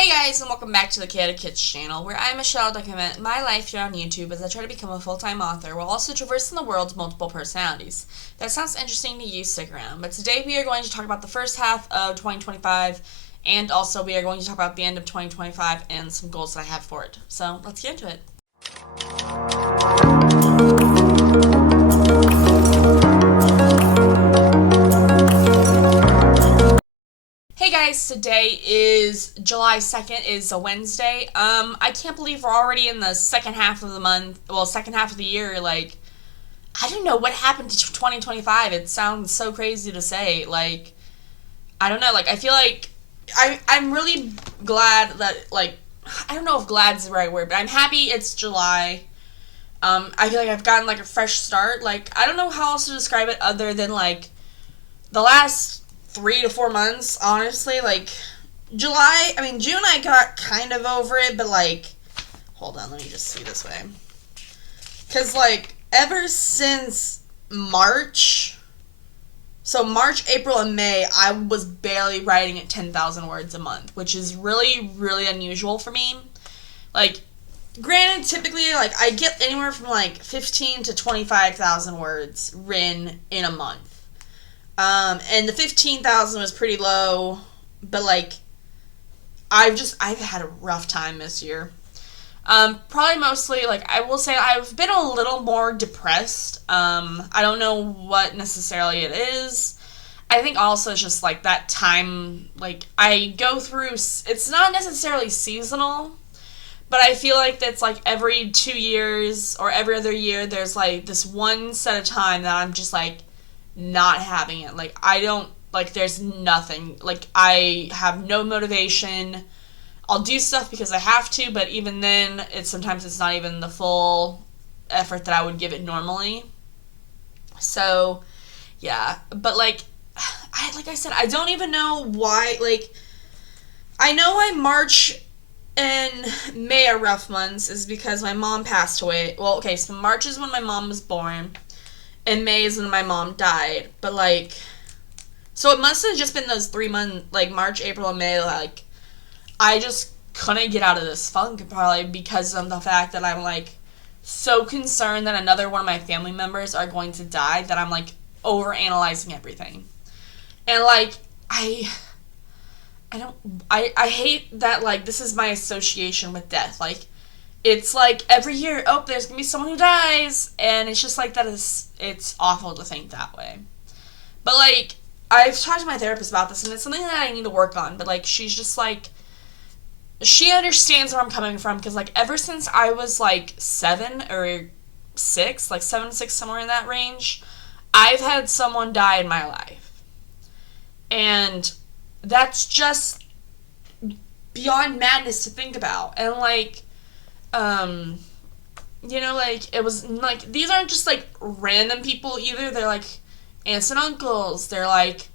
Hey guys, and welcome back to the Shelly Kitz channel, where I, Michelle, document my life here on YouTube as I try to become a full-time author while also traversing the world's multiple personalities. If that sounds interesting to you, stick around. But today we are going to talk about the first half of 2025, and also we are going to talk about the end of 2025 and some goals that I have for it. So let's get into it. Hey guys, today is July 2nd, is a Wednesday. I can't believe we're already in the second half of the month, second half of the year. Like, I don't know what happened to 2025. It sounds so crazy to say. Like, I don't know. Like, I feel like I'm really glad that, like, I don't know if glad's the right word, but I'm happy it's July. I feel like I've gotten, like, a fresh start. Like, I don't know how else to describe it other than, like, the last 3 to 4 months, honestly. Like, June I got kind of over it, but, like, hold on, let me just see this way. Because, like, ever since March, so March, April, and May, I was barely writing at 10,000 words a month, which is really, really unusual for me. Like, granted, typically, like, I get anywhere from, like, 15 to 25,000 words written in a month. And the 15,000 was pretty low, but, like, I've had a rough time this year. Probably mostly, like, I will say I've been a little more depressed. I don't know what necessarily it is. I think also it's just, like, that time, like, I go through, it's not necessarily seasonal, but I feel like that's, like, every 2 years or every other year, there's, like, this one set of time that I'm just, like, not having it. Like, I don't, like, there's nothing. Like, I have no motivation. I'll do stuff because I have to, but even then, sometimes it's not even the full effort that I would give it normally. So, yeah. But, like I said, I don't even know why. Like, I know why March and May are rough months is because my mom passed away. Well, okay, so March is when my mom was born, and May is when my mom died. But, like, so it must have just been those 3 months, like, March, April, and May, like, I just couldn't get out of this funk, probably because of the fact that I'm, like, so concerned that another one of my family members are going to die that I'm, like, overanalyzing everything. And, like, I hate that, like, this is my association with death. Like, it's like every year, oh, there's gonna be someone who dies, and it's just like it's awful to think that way. But, like, I've talked to my therapist about this, and it's something that I need to work on, but, like, she's just like, she understands where I'm coming from, because, like, ever since I was, like, 7 or 6, like, 7, 6, somewhere in that range, I've had someone die in my life. And that's just beyond madness to think about. And, like, like, it was, like, these aren't just, like, random people either. They're, like, aunts and uncles. They're, like,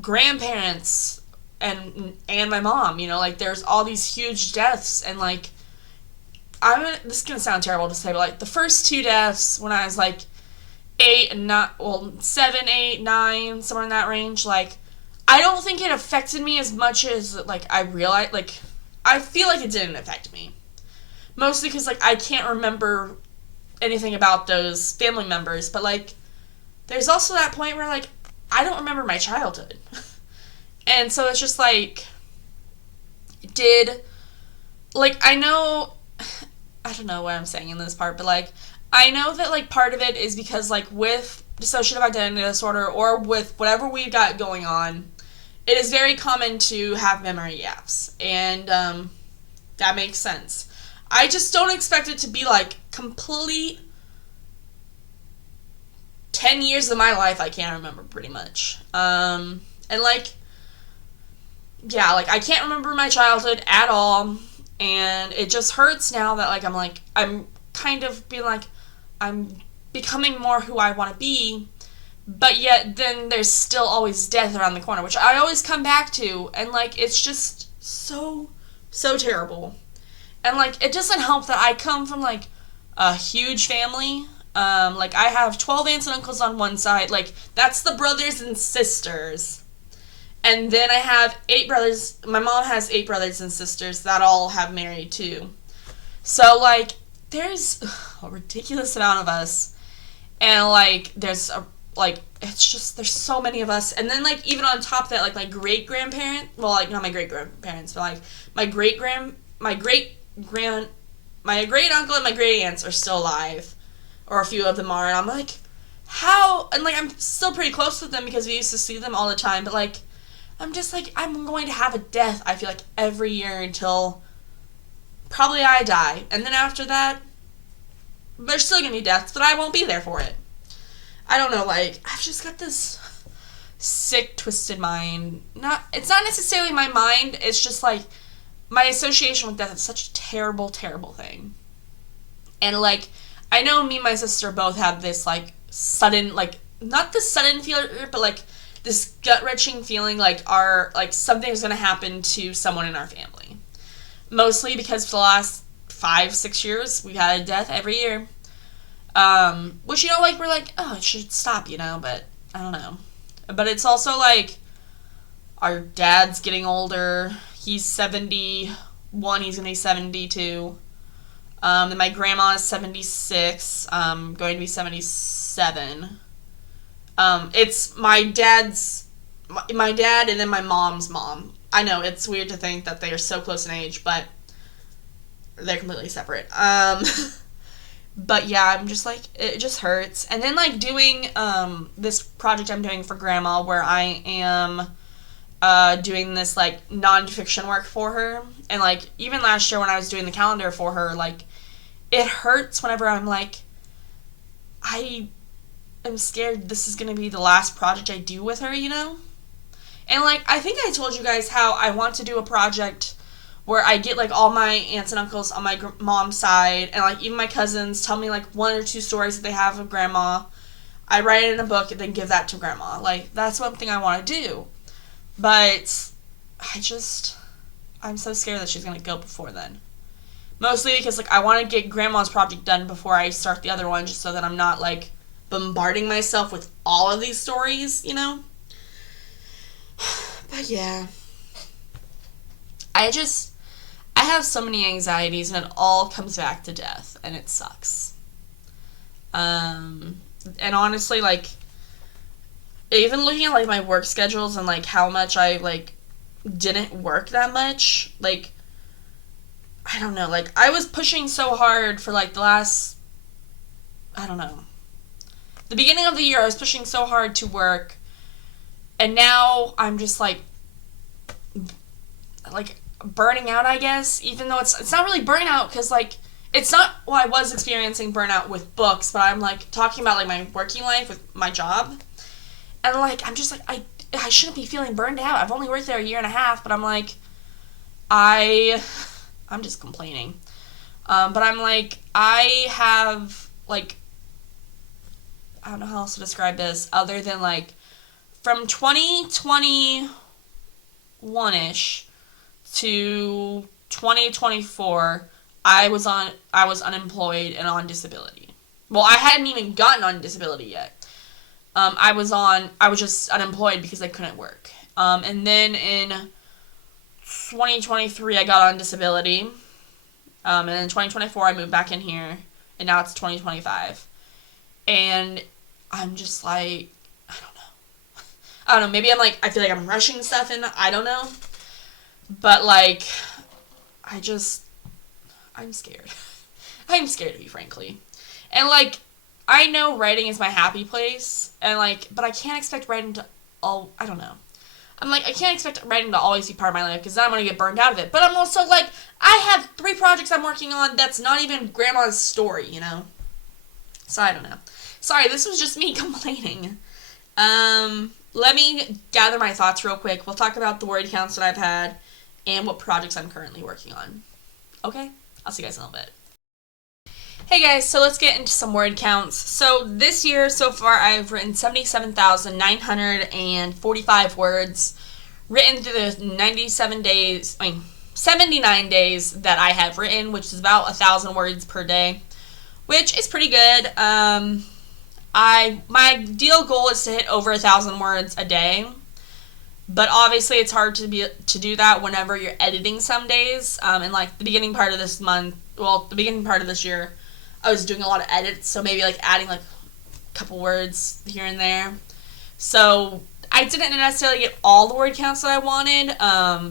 grandparents and my mom, like, there's all these huge deaths. And, like, this is gonna sound terrible to say, but, like, the first 2 deaths when I was, like, 7, 8, 9, somewhere in that range, like, I don't think it affected me as much as, like, I realized, like, I feel like it didn't affect me. Mostly because, like, I can't remember anything about those family members. But, like, there's also that point where, like, I don't remember my childhood. And so it's just, like, I know, I don't know what I'm saying in this part, but, like, I know that, like, part of it is because, like, with dissociative identity disorder or with whatever we've got going on, it is very common to have memory gaps. And, that makes sense. I just don't expect it to be, like, complete 10 years of my life I can't remember, pretty much. And, like, yeah, like, I can't remember my childhood at all, and it just hurts now that, like, I'm kind of being, like, I'm becoming more who I want to be, but yet then there's still always death around the corner, which I always come back to, and, like, it's just so terrible. And, like, it doesn't help that I come from, like, a huge family. Like, I have 12 aunts and uncles on one side. Like, that's the brothers and sisters. And then I have 8 brothers. My mom has 8 brothers and sisters that all have married too. So, like, there's a ridiculous amount of us. And, like, it's just, there's so many of us. And then, like, even on top of that, like, my great-grandparent, well, like, not my great-grandparents, but, like, my great-uncle and my great-aunts are still alive. Or a few of them are. And I'm like, how? And, like, I'm still pretty close with them because we used to see them all the time. But, like, I'm just, like, I'm going to have a death, I feel like, every year until probably I die. And then after that, there's still going to be deaths, but I won't be there for it. I don't know, like, I've just got this sick, twisted mind. It's not necessarily my mind, it's just, like, my association with death is such a terrible, terrible thing. And, like, I know me and my sister both have this, like, sudden, like, not the sudden feeling, but, like, this gut-wrenching feeling like something's gonna happen to someone in our family. Mostly because for the last 5-6 years, we've had a death every year. Which, like, we're like, oh, it should stop, but I don't know. But it's also, like, our dad's getting older. He's 71, he's gonna be 72. Then my grandma is 76, going to be 77. It's my dad and then my mom's mom. I know, it's weird to think that they are so close in age, but they're completely separate. But yeah, I'm just like, it just hurts. And then, like, doing this project I'm doing for Grandma where I am doing this, like, non-fiction work for her. And, like, even last year when I was doing the calendar for her, like, it hurts whenever I'm like, I'm scared this is going to be the last project I do with her, And, like, I think I told you guys how I want to do a project where I get, like, all my aunts and uncles on my mom's side and, like, even my cousins tell me, like, 1 or 2 stories that they have of Grandma. I write it in a book and then give that to Grandma. Like, that's one thing I want to do. But I'm so scared that she's going to go before then. Mostly because, like, I want to get Grandma's project done before I start the other one just so that I'm not, like, bombarding myself with all of these stories, But yeah. I have so many anxieties and it all comes back to death and it sucks. And honestly, like, even looking at, like, my work schedules and, like, how much I, like, didn't work that much, like, I don't know, like, I was pushing so hard for, like, the last, I don't know, the beginning of the year I was pushing so hard to work, and now I'm just, like, burning out, I guess, even though it's not really burnout, because, like, it's not, well, I was experiencing burnout with books, but I'm, like, talking about, like, my working life with my job, and, like, I'm just, like, I shouldn't be feeling burned out. I've only worked there a year and a half, but I'm, like, I'm just complaining. But I'm, like, I have, like, I don't know how else to describe this other than, like, from 2021-ish to 2024, I was unemployed and on disability. Well, I hadn't even gotten on disability yet. I was just unemployed because I couldn't work. And then in 2023, I got on disability. And in 2024, I moved back in here. And now it's 2025. And I'm just like, I don't know. Maybe I feel like I'm rushing stuff in. I don't know. But, like, I'm scared. I'm scared of you, frankly. And, like, I know writing is my happy place. And, like, but I can't expect writing to I don't know. I'm like, I can't expect writing to always be part of my life because then I'm going to get burned out of it. But I'm also like, I have 3 projects I'm working on that's not even Grandma's story, So I don't know. Sorry, this was just me complaining. Let me gather my thoughts real quick. We'll talk about the word counts that I've had and what projects I'm currently working on. Okay? I'll see you guys in a little bit. Hey guys, so let's get into some word counts. So this year, so far, I've written 77,945 words, written through the 79 days that I have written, which is about 1,000 words per day, which is pretty good. My ideal goal is to hit over 1,000 words a day, But obviously it's hard to do that whenever you're editing some days. And like the beginning part of this month, well, the beginning part of this year, I was doing a lot of edits, so maybe like adding like a couple words here and there. So I didn't necessarily get all the word counts that I wanted,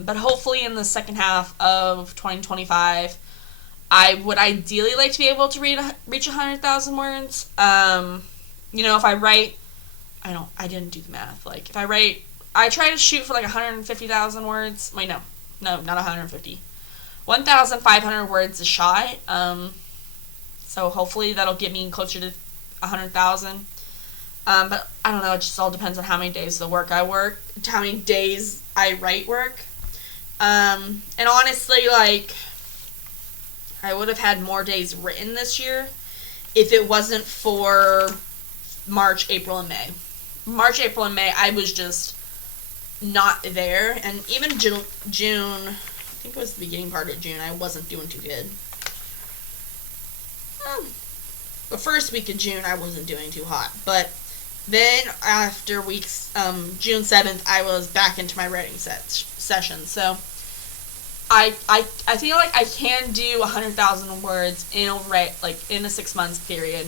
but hopefully in the second half of 2025, I would ideally like to be able to reach 100,000 words. If I write, I didn't do the math. Like, if I try to shoot for like 150,000 words. Wait, no, not 150. 1,500 words a shot. So hopefully that'll get me closer to 100,000. But I don't know, it just all depends on how many days of work I work, how many days I write work. And honestly, like, I would have had more days written this year if it wasn't for March, April, and May. March, April, and May, I was just not there. And even June, I think it was the beginning part of June, I wasn't doing too good. The first week of June, I wasn't doing too hot. But then after June 7th, I was back into my writing session. So I feel like I can do 100,000 words in a 6 months period.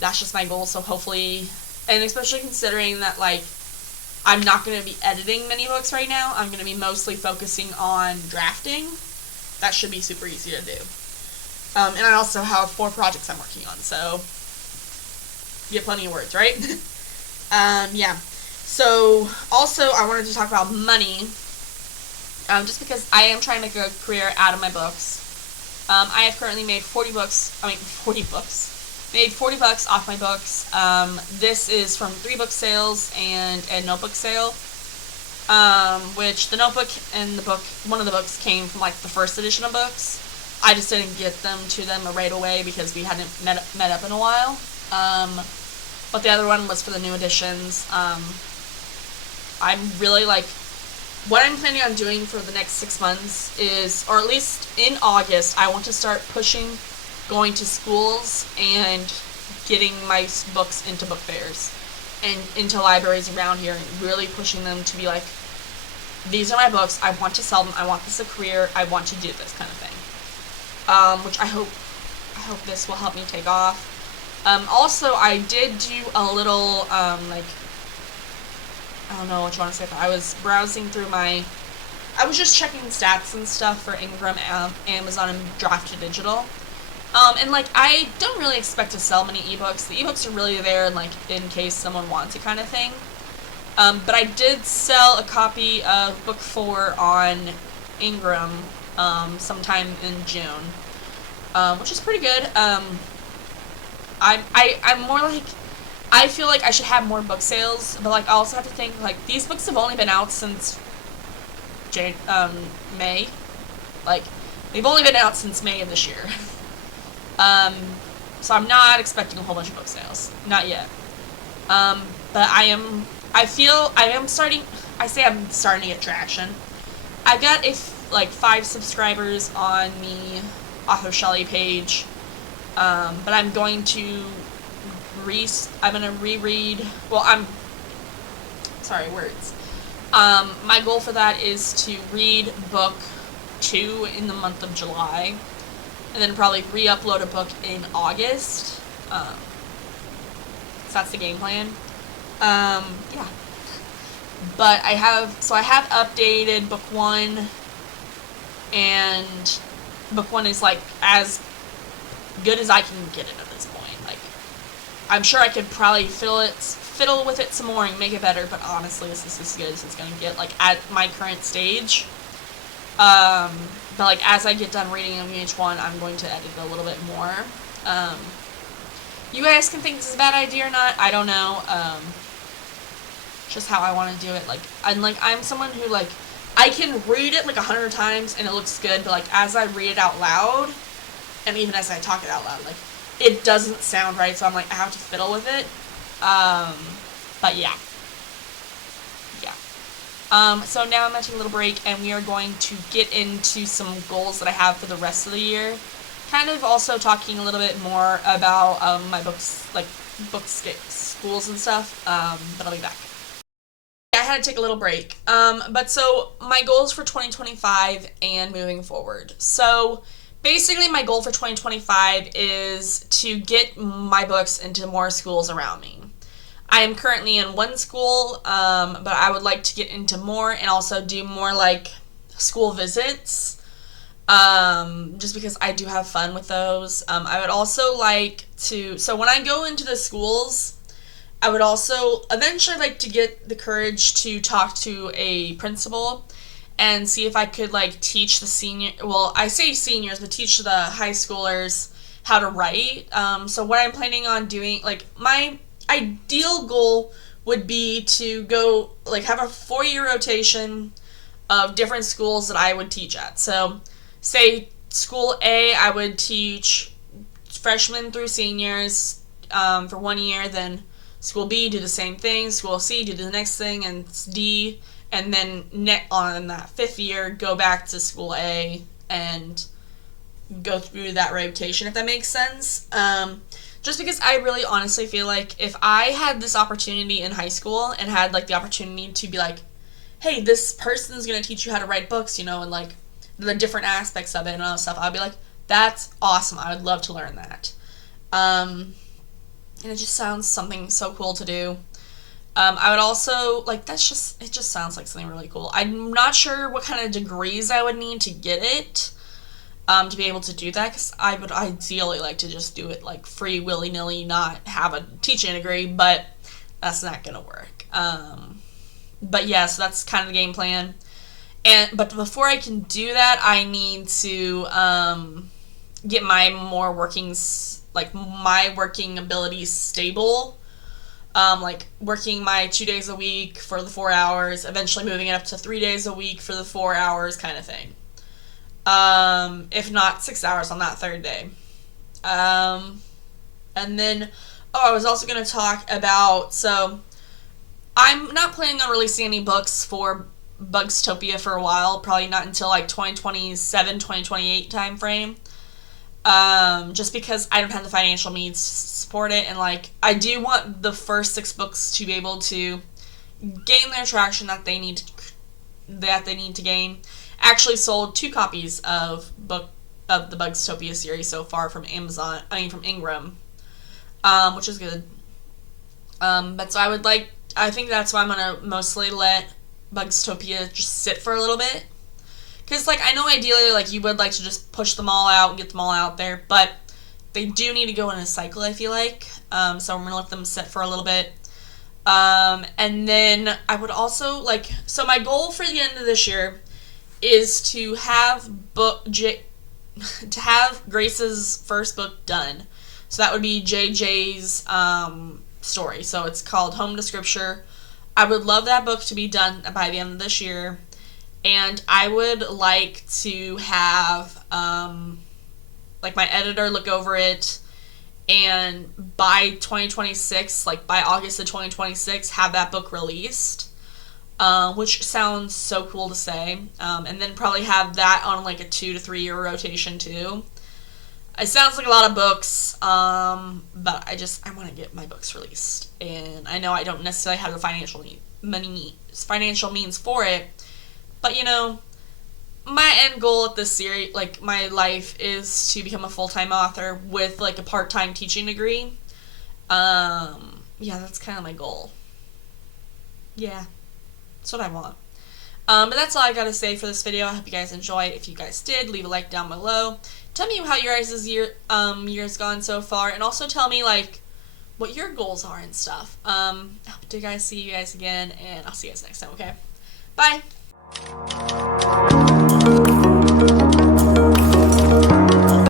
That's just my goal. So hopefully, and especially considering that like I'm not going to be editing many books right now. I'm going to be mostly focusing on drafting. That should be super easy to do. And I also have 4 projects I'm working on, so you get plenty of words, right? Yeah. So, also, I wanted to talk about money, just because I am trying to make a career out of my books. I have currently made 40 bucks off my books. This is from 3 book sales and a notebook sale, which the notebook and one of the books came from like the first edition of books. I just didn't get them to them right away because we hadn't met up in a while. But the other one was for the new editions. I'm really like, what I'm planning on doing for the next 6 months is, or at least in August, I want to start going to schools and getting my books into book fairs and into libraries around here and really pushing them to be like, these are my books, I want to sell them, I want this a career, I want to do this kind of thing. Which I hope this will help me take off. Also, I did do a little, I don't know what you want to say, but I was browsing through I was just checking stats and stuff for Ingram, Amazon, and Drafted Digital. And like, I don't really expect to sell many ebooks. The ebooks are really there, like, in case someone wants it kind of thing. But I did sell a copy of book 4 on Ingram, sometime in June, which is pretty good. I'm more like, I feel like I should have more book sales, but like I also have to think like these books have only been out since May, like they've only been out since May of this year. So I'm not expecting a whole bunch of book sales, not yet. But I'm starting to get traction. I've got 5 subscribers on the Author Shelly page, but I'm going to reread, my goal for that is to read book 2 in the month of July, and then probably re-upload a book in August. So that's the game plan. Yeah. But I have updated book 1, and book 1 is like as good as I can get it at this point. Like, I'm sure I could probably fiddle with it some more and make it better, but honestly, this is as good as it's gonna get, like, at my current stage. But like, as I get done reading each one, I'm going to edit a little bit more. You guys can think this is a bad idea or not, I don't know. Just how I want to do it. Like, I'm someone who, like, I can read it like 100 times and it looks good, but like as I read it out loud, and even as I talk it out loud, like, it doesn't sound right, so I'm like, I have to fiddle with it. But yeah. So now I'm going to take a little break, and we are going to get into some goals that I have for the rest of the year. Kind of also talking a little bit more about my books, like schools and stuff, but I'll be back. I had to take a little break. But so my goals for 2025 and moving forward. So basically my goal for 2025 is to get my books into more schools around me. I am currently in one school, but I would like to get into more and also do more like school visits, just because I do have fun with those. I would also like to, so when I go into the schools, I would also eventually like to get the courage to talk to a principal and see if I could like teach the I say seniors, but teach the high schoolers how to write. So what I'm planning on doing, like my ideal goal would be to go like have a 4-year rotation of different schools that I would teach at. So say school A, I would teach freshmen through seniors for 1 year, then school B do the same thing, school C do the next thing, and D, and then on that 5th year go back to school A and go through that rotation, if that makes sense. Just because I really honestly feel like if I had this opportunity in high school and had like the opportunity to be like, hey, this person's gonna teach you how to write books, you know, and like the different aspects of it and all that stuff, I'd be like, that's awesome. I would love to learn that. And it just sounds something so cool to do. I would also like it just sounds like something really cool. I'm not sure what kind of degrees I would need to get it. To be able to do that, because I would ideally like to just do it like free, willy-nilly, not have a teaching degree, but that's not gonna work. But yeah, so that's kind of the game plan. But before I can do that, I need to get my my working abilities stable. Like working my 2 days a week for the 4 hours, eventually moving it up to 3 days a week for the 4 hours kind of thing. If not 6 hours on that third day. And then, I was also going to talk about, so I'm not planning on releasing any books for Bugztopia for a while, probably not until like 2027, 2028 time frame. Just because I don't have the financial means to support it, and like I do want the first 6 books to be able to gain their traction that they need to gain. Actually sold 2 copies of the Bugztopia series so far from from Ingram, which is good. But so I think that's why I'm gonna mostly let Bugztopia just sit for a little bit. Because, like, I know ideally, like, you would like to just push them all out and get them all out there, but they do need to go in a cycle, I feel like. So I'm going to let them sit for a little bit. And then I would also, like, so my goal for the end of this year is to have Grace's first book done. So that would be JJ's story. So it's called Home to Scripture. I would love that book to be done by the end of this year. And I would like to have, like, my editor look over it, and by 2026, like, by August of 2026, have that book released, which sounds so cool to say, and then probably have that on, like, a 2 to 3 year rotation, too. It sounds like a lot of books, but I want to get my books released, and I know I don't necessarily have the financial means for it. But, you know, my end goal at this series, like, my life is to become a full-time author with, like, a part-time teaching degree. Yeah, that's kind of my goal. Yeah, that's what I want. But that's all I gotta say for this video. I hope you guys enjoy it. If you guys did, leave a like down below. Tell me how your guys' year's gone so far, and also tell me, like, what your goals are and stuff. I hope to see you guys again, and I'll see you guys next time, okay? Bye!